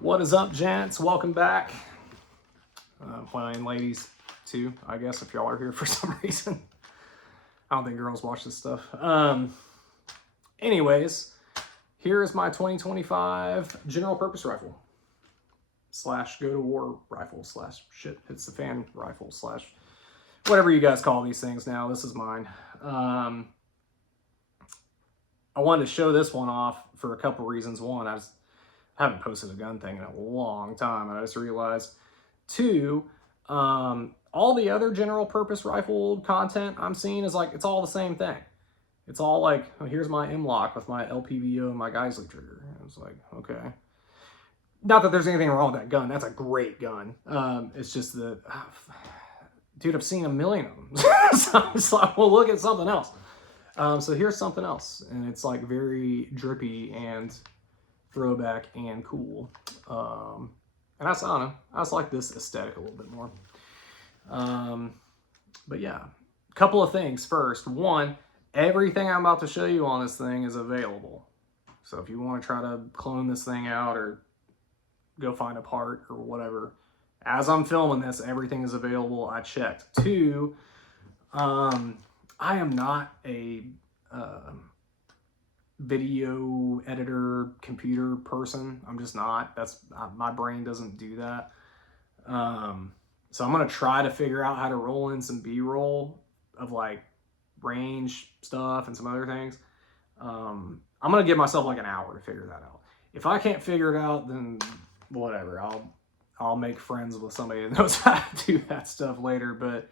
What is up, gents? Welcome back. Well, and ladies too, I guess, if y'all are here for some reason. I don't think girls watch this stuff. Anyways, here is my 2025 general purpose rifle slash go to war rifle slash shit hits the fan rifle slash whatever you guys call these things now. This is mine. I wanted to show this one off for a couple reasons. One, I haven't posted a gun thing in a long time, and I just realized. Two, all the other general purpose rifle content I'm seeing is like, it's all the same thing. It's all like, oh, here's my M-Lock with my LPVO and my Geisley trigger. And it's like, okay. Not that there's anything wrong with that gun. That's a great gun. It's just that, dude, I've seen a million of them. So I'm just like, well, look at something else. So here's something else. And it's like very drippy and throwback and cool. And I don't know, I just like this aesthetic a little bit more. But yeah, a couple of things. First, one, everything I'm about to show you on this thing is available. So if you want to try to clone this thing out or go find a part or whatever, as I'm filming this, everything is available. I checked. Two, I am not a video editor computer person. I'm just not. My brain doesn't do that. So I'm gonna try to figure out how to roll in some B-roll of like range stuff and some other things. I'm gonna give myself like an hour to figure that out. If I can't figure it out, then whatever. I'll make friends with somebody that knows how to do that stuff later. But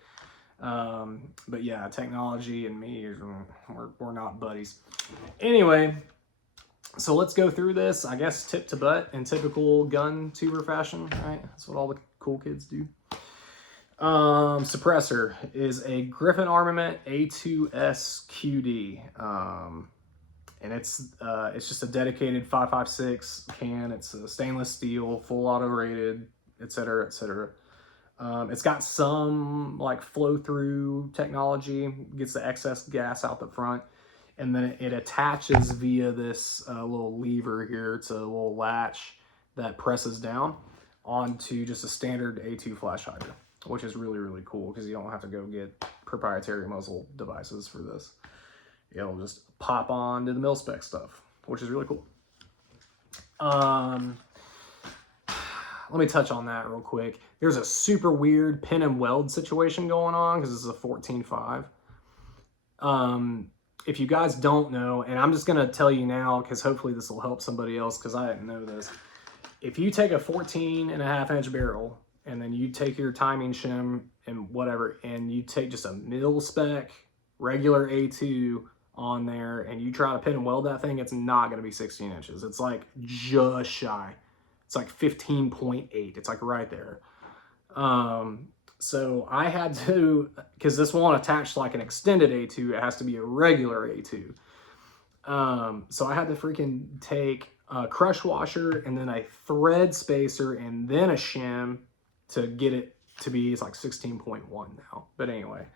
yeah, technology and me, we're not buddies. Anyway, so let's go through this, I guess, tip to butt in typical gun tuber fashion, right? That's what all the cool kids do. Suppressor is a Griffin Armament A2S QD. And it's just a dedicated 5.56 can. It's a stainless steel, full auto rated, etc., etc. It's got some like flow through technology, gets the excess gas out the front, and then it attaches via this little lever here. It's a little latch that presses down onto just a standard A2 flash hider, which is really, really cool because you don't have to go get proprietary muzzle devices for this. It'll just pop on to the mil-spec stuff, which is really cool. Let me touch on that real quick. There's a super weird pin and weld situation going on because this is a 14.5. If you guys don't know, and I'm just going to tell you now because hopefully this will help somebody else because I didn't know this. If you take a 14.5-inch barrel and then you take your timing shim and whatever, and you take just a mil-spec regular A2 on there and you try to pin and weld that thing, it's not going to be 16 inches. It's like just shy. It's like 15.8. It's like right there. So I had to, because this won't attach to like an extended A2, it has to be a regular A2. So I had to freaking take a crush washer and then a thread spacer and then a shim to get it to be, it's like 16.1 now. But anyway,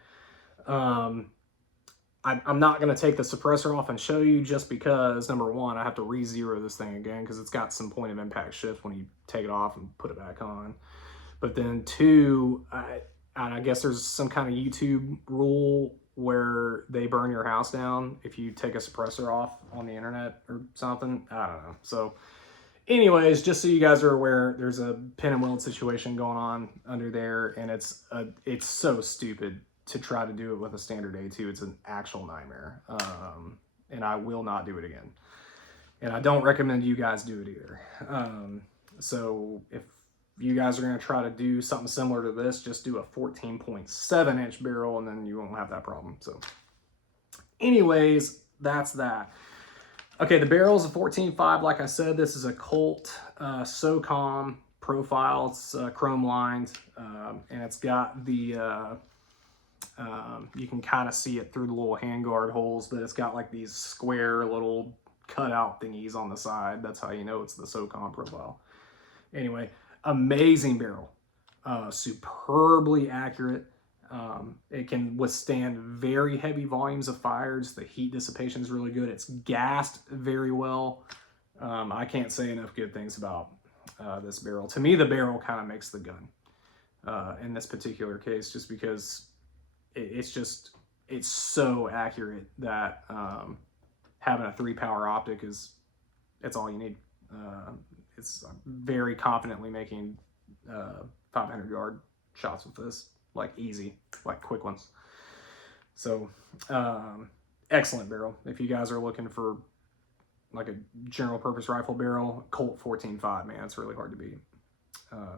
I'm not going to take the suppressor off and show you just because, number one, I have to re-zero this thing again because it's got some point of impact shift when you take it off and put it back on. But then two, I guess there's some kind of YouTube rule where they burn your house down if you take a suppressor off on the internet or something. I don't know. So anyways, just so you guys are aware, there's a pin and weld situation going on under there, and it's so stupid to try to do it with a standard A2. It's an actual nightmare. And I will not do it again. And I don't recommend you guys do it either. So if you guys are going to try to do something similar to this, just do a 14.7-inch barrel and then you won't have that problem. So anyways, that's that. Okay, the barrel is a 14.5. Like I said, this is a Colt SOCOM profile. It's chrome lined, and it's got the you can kind of see it through the little handguard holes, but it's got like these square little cutout thingies on the side. That's how you know it's the SOCOM profile. Anyway, amazing barrel, superbly accurate. It can withstand very heavy volumes of fires. The heat dissipation is really good. It's gassed very well. I can't say enough good things about this barrel. To me, the barrel kind of makes the gun in this particular case, just because it's so accurate that having a 3-power optic it's all you need. It's very confidently making 500-yard shots with this, like easy, like quick ones. So excellent barrel. If you guys are looking for like a general purpose rifle barrel, Colt 14.5, man, it's really hard to beat.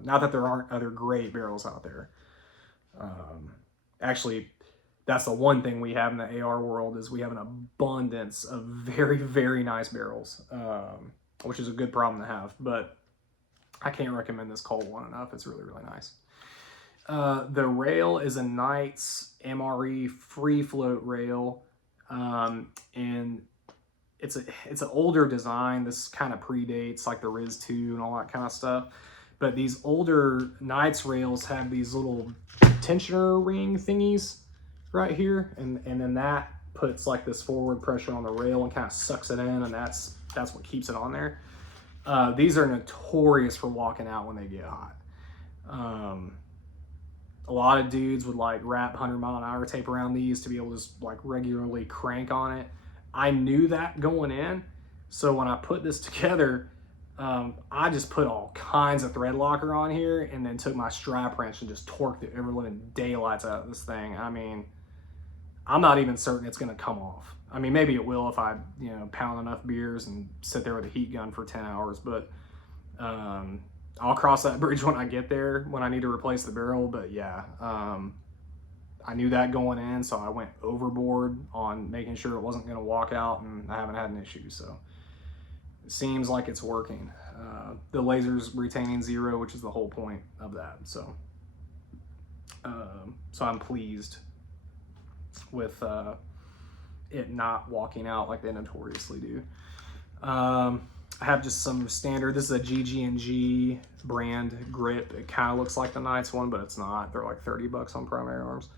Not that there aren't other great barrels out there. Actually, that's the one thing we have in the AR world, is we have an abundance of very, very nice barrels, which is a good problem to have. But I can't recommend this Colt one enough. It's really, really nice. The rail is a Knights MRE free float rail, and it's an older design. This kind of predates like the Riz 2 and all that kind of stuff. But these older Knights rails have these little tensioner ring thingies right here, and then that puts like this forward pressure on the rail and kind of sucks it in, and that's what keeps it on there. These are notorious for walking out when they get hot. A lot of dudes would like wrap 100-mile-an-hour tape around these to be able to just like regularly crank on it. I knew that going in, so when I put this together, I just put all kinds of thread locker on here, and then took my strap wrench and just torqued the ever living daylights out of this thing. I mean, I'm not even certain it's gonna come off. I mean, maybe it will if I, pound enough beers and sit there with a heat gun for 10 hours, but I'll cross that bridge when I get there, when I need to replace the barrel. But yeah, I knew that going in, so I went overboard on making sure it wasn't gonna walk out, and I haven't had an issue, so it seems like it's working. The laser's retaining 0, which is the whole point of that. So, so I'm pleased with it not walking out like they notoriously do. I have just some standard. This is a GG&G brand grip. It kind of looks like the Knights one, but it's not. They're like $30 on Primary Arms.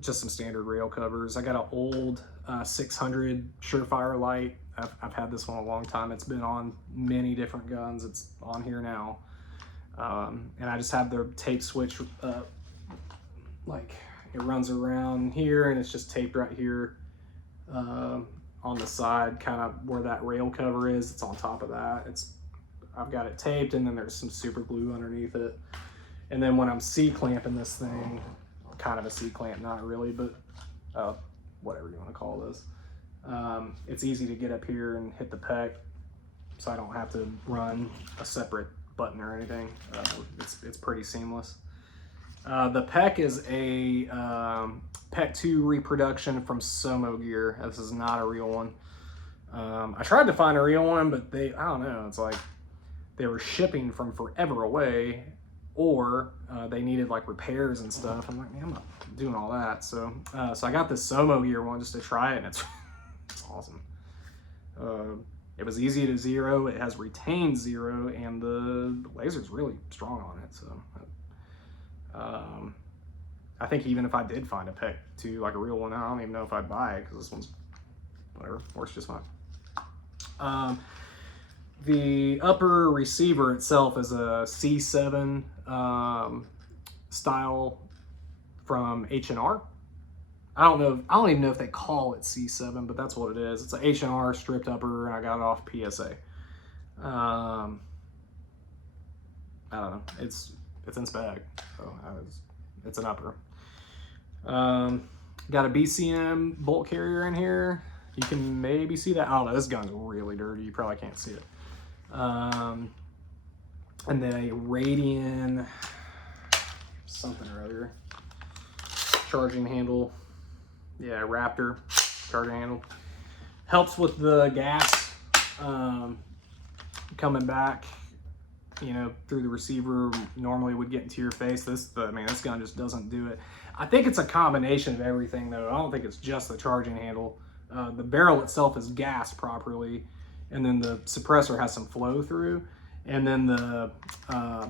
Just some standard rail covers. I got an old 600 Surefire light. I've had this one a long time. It's been on many different guns. It's on here now. And I just have the tape switch, like it runs around here, and it's just taped right here on the side, kind of where that rail cover is. It's on top of that. I've got it taped, and then there's some super glue underneath it. And then when I'm C-clamping this thing, kind of a C-clamp, not really, but whatever you want to call this, it's easy to get up here and hit the pec, so I don't have to run a separate button or anything. It's pretty seamless. The pec is a PEC 2 reproduction from Somo Gear. This is not a real one. I tried to find a real one, but I don't know, it's like they were shipping from forever away, or they needed like repairs and stuff. I'm like, man, I'm not doing all that. So I got this Somo Gear one just to try it, and it's awesome. It was easy to zero. It has retained 0, and the laser's really strong on it. So I think even if I did find a PEC 2, like a real one, I don't even know if I'd buy it, because this one's whatever, works just fine. The upper receiver itself is a C7 style from H&R. I don't even know if they call it C7, but that's what it is. It's an H&R stripped upper, and I got it off PSA. I don't know. It's in spec, so it's an upper. Got a BCM bolt carrier in here. You can maybe see that. I don't know. This gun's really dirty. You probably can't see it. And then a Radian something or other charging handle. Yeah, Raptor charging handle. Helps with the gas coming back, through the receiver. Normally would get into your face. This gun just doesn't do it. I think it's a combination of everything, though. I don't think it's just the charging handle. The barrel itself is gassed properly, and then the suppressor has some flow through, and then the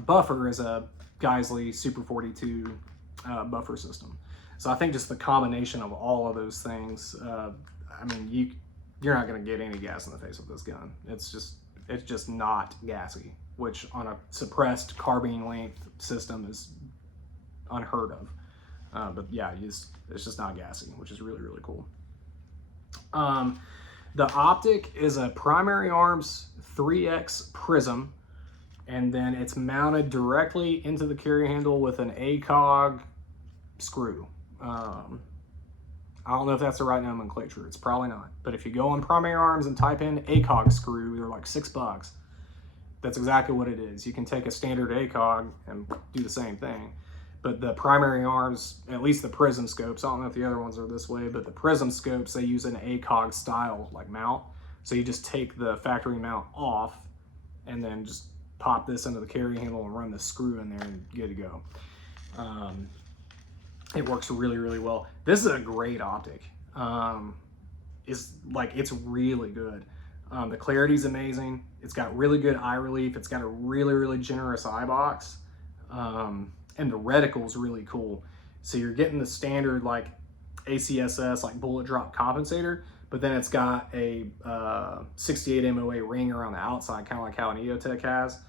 buffer is a Geisley Super 42 buffer system. So I think just the combination of all of those things, you're not going to get any gas in the face with this gun. It's It's just not gassy, which on a suppressed carbine length system is unheard of. But yeah, it's just not gassy, which is really, really cool. The optic is a primary arms 3X prism, and then it's mounted directly into the carry handle with an ACOG screw. I don't know if that's the right nomenclature. It's probably not. But if you go on primary arms and type in ACOG screw, they're like $6. That's exactly what it is. You can take a standard ACOG and do the same thing. But the primary arms, at least the prism scopes, I don't know if the other ones are this way, but the prism scopes, they use an ACOG style like mount. So you just take the factory mount off and then just pop this into the carry handle and run the screw in there and good to go. It works really, really well. This is a great optic. It's really good. The clarity's amazing. It's got really good eye relief. It's got a really, really generous eye box. And the reticle's really cool. So you're getting the standard like ACSS, like bullet drop compensator, but then it's got a 68 MOA ring around the outside, kind of like how an EOTech has.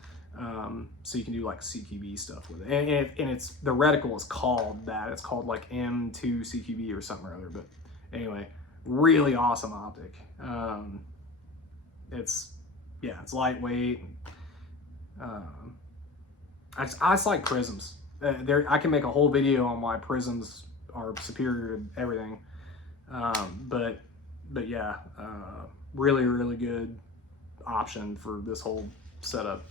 So you can do like CQB stuff with it. And it's, the reticle is called that. It's called like M2 CQB or something or other. But anyway, really awesome optic. It's lightweight. I just like prisms. I can make a whole video on why prisms are superior to everything. But yeah, really, really good option for this whole setup.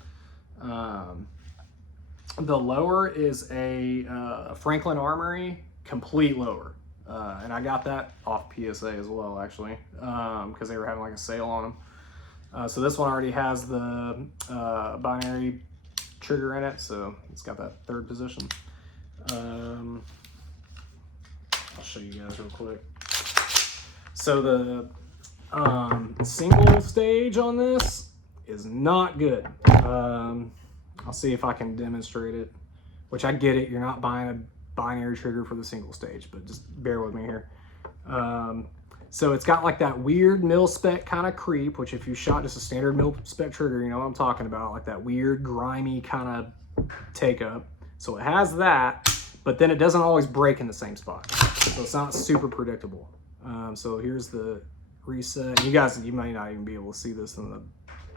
The lower is a Franklin Armory complete lower. And I got that off PSA as well, actually, because they were having like a sale on them. So this one already has the binary trigger in it, so it's got that third position. I'll show you guys real quick. So the single stage on this is not good. I'll see if I can demonstrate it, which I get it, you're not buying a binary trigger for the single stage, but just bear with me here. So it's got like that weird mil spec kind of creep, which if you shot just a standard mil spec trigger, you know what I'm talking about, like that weird grimy kind of take up. So it has that, but then it doesn't always break in the same spot. So it's not super predictable. So here's the reset. You may not even be able to see this in the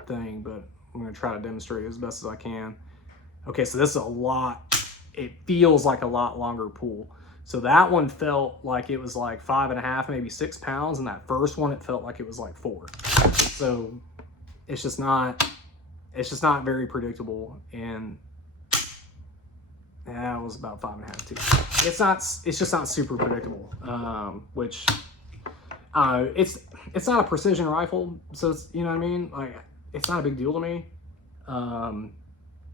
thing, but I'm gonna try to demonstrate it as best as I can. Okay, so this is a lot, it feels like a lot longer pull. So that one felt like it was like 5.5, maybe 6 pounds, and that first one, it felt like it was like 4. So it's just not very predictable, and that was about 5.5 too. It's just not super predictable, which it's not a precision rifle, so it's, you know what I mean? Like, it's not a big deal to me.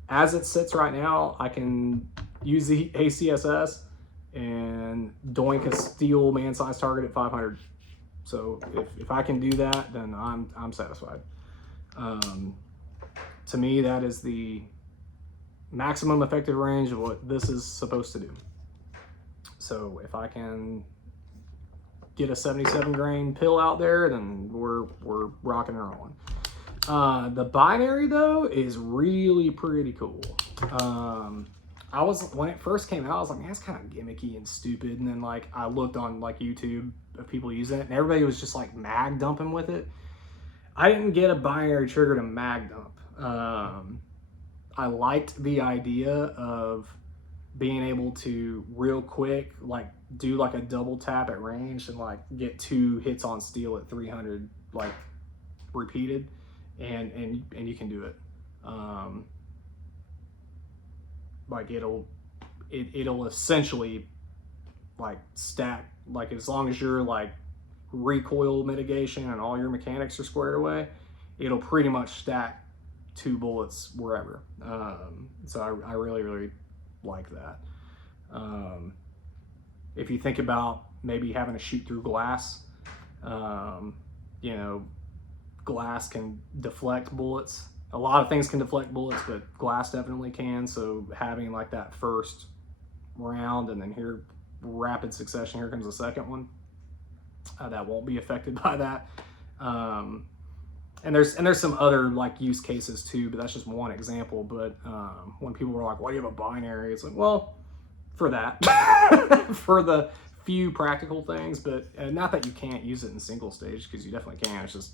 As it sits right now, I can use the ACSS and doink a steel man-sized target at 500. So if I can do that, then I'm satisfied. To me, that is the maximum effective range of what this is supposed to do. So if I can get a 77 grain pill out there, then we're rocking and rolling. The binary though is really pretty cool. When it first came out, I was like, man, that's kind of gimmicky and stupid. And then like I looked on like YouTube of people using it, and everybody was just like mag dumping with it. I didn't get a binary trigger to mag dump. I liked the idea of being able to real quick like do like a double tap at range and like get 2 hits on steel at 300 like repeated, and you can do it. Like it'll essentially like stack, like as long as you're like recoil mitigation and all your mechanics are squared away, it'll pretty much stack 2 bullets wherever. So I really, really like that. If you think about maybe having to shoot through glass, you know, glass can deflect bullets. A lot of things can deflect bullets, but glass definitely can. So having like that first round and then here, rapid succession, here comes the second one, that won't be affected by that. It's really, really cool. The other thing I like about this is that it has a 3-way And there's some other like use cases too, but that's just one example. But when people were like, "Why do you have a binary?" It's like, well, for that, for the few practical things, but not that you can't use it in single stage, because you definitely can. It's just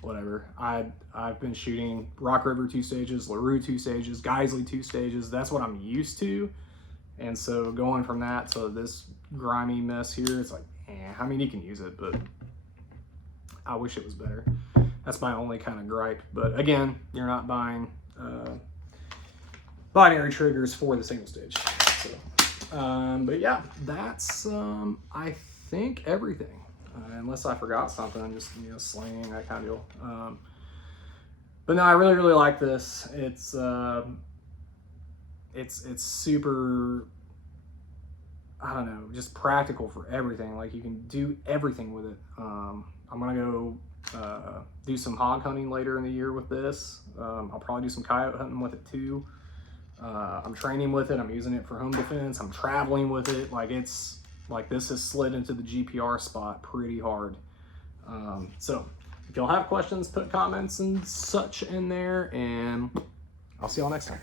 whatever. I've been shooting Rock River 2 stages, LaRue 2 stages, Geisley 2 stages. That's what I'm used to. And so going from that to this grimy mess here, it's like, I mean, you can use it, but I wish it was better. That's my only kind of gripe. But again, you're not buying binary triggers for the single stage. So, but yeah, that's I think everything. Unless I forgot something, I'm just slinging that kind of deal. But no, I really like this. It's super, I don't know, just practical for everything. Like, you can do everything with it. I'm gonna go do some hog hunting later in the year with this. I'll probably do some coyote hunting with it too. I'm training with it. I'm using it for home defense. I'm traveling with it. Like, it's like, this has slid into the GPR spot pretty hard. So if y'all have questions, put comments and such in there, and I'll see y'all next time.